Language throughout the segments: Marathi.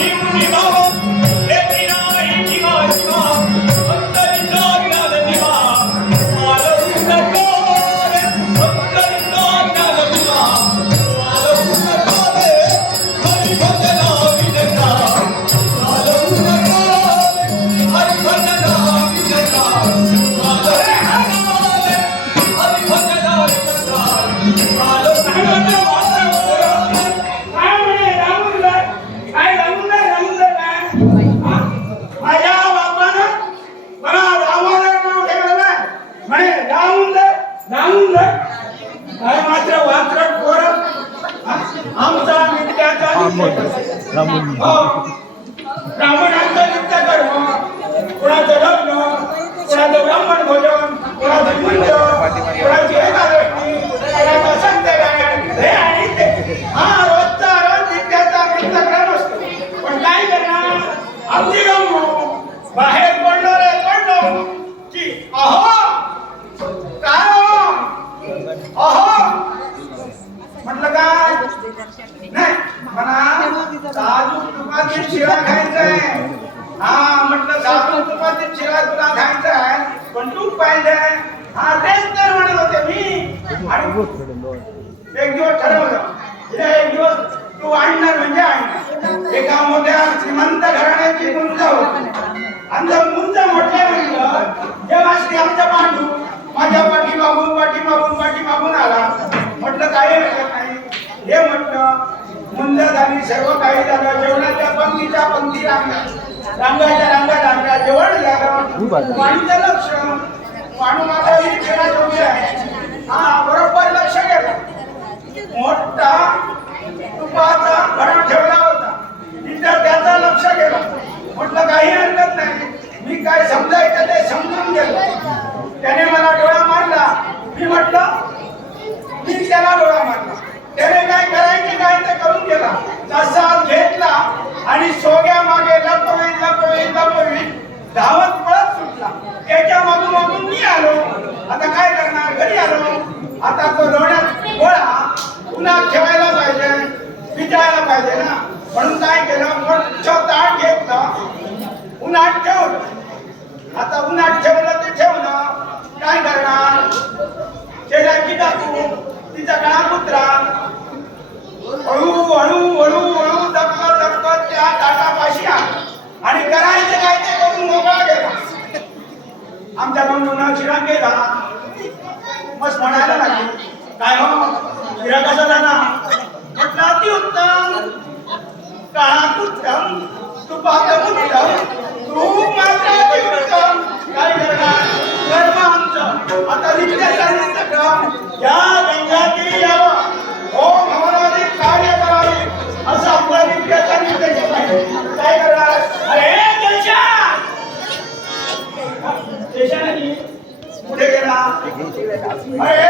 Keep me रावणाचा कर्म कुणाचं जेवण झालं. लक्ष. ही आहे. हा बरोबर लक्ष ठेवला होता. लक्ष गेलं म्हटलं काही नाही. मी काय ते समजून त्याने मला डोळा मारला. मी म्हटलं मी त्याला डोळा आता कोरोण्यात गोळा पुन्हा ठेवायला पाहिजे विचारायला पाहिजे ना. म्हणून काय केलं? मोठ ताट घेतलं. उन्हात ठेवलं. आता उन्हात ठेवलं ते ठेवलं. काय करणार? त्याला की टाकू तिचा काळा कुत्रा. हळू हळू हळू हळू दबकत दबकत त्या ताटापाशी आणि करायचं काय ते करून मोकळा गेला. आमच्या बंधूंना शिरा केला खूपच म्हणायला लागले. काय हो? म्हणून फिरा कसा जाणार? Hey,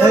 हे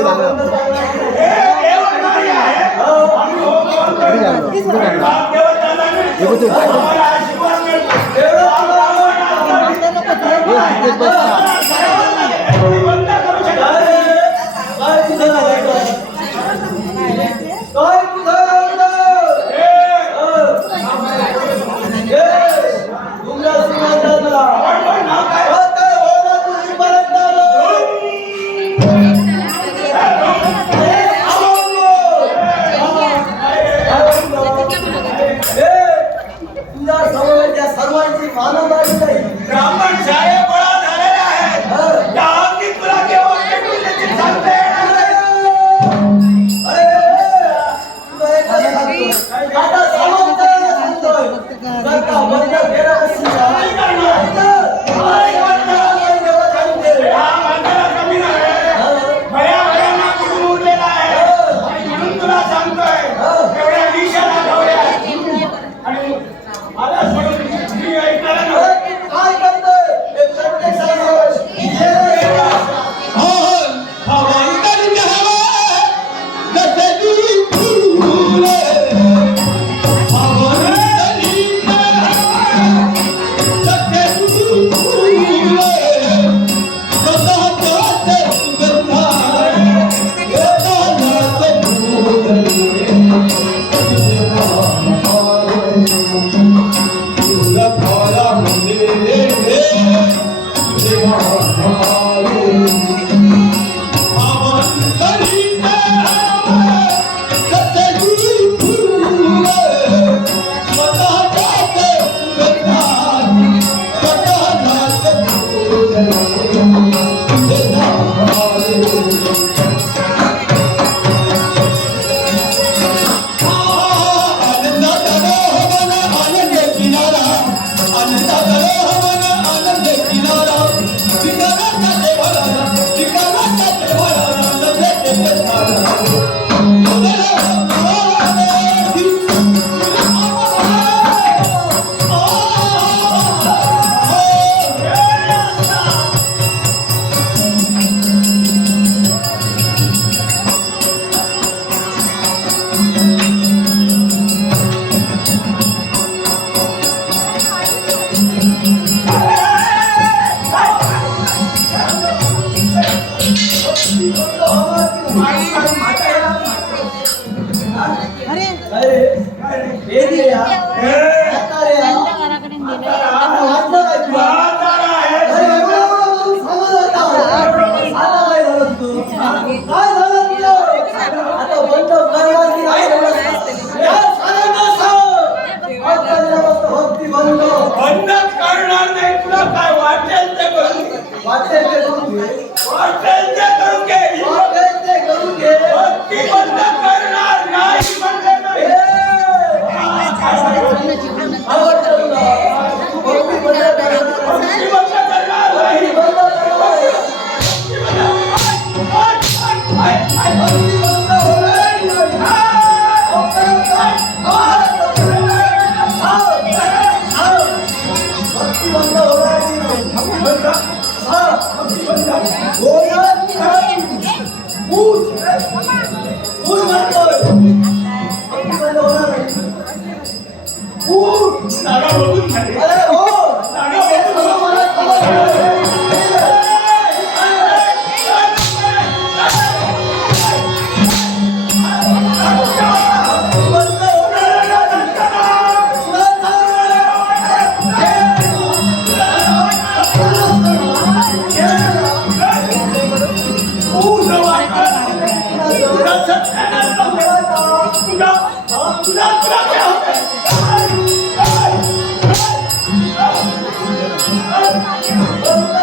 नाही. बंद. हा, भक्ती बंद. Oh,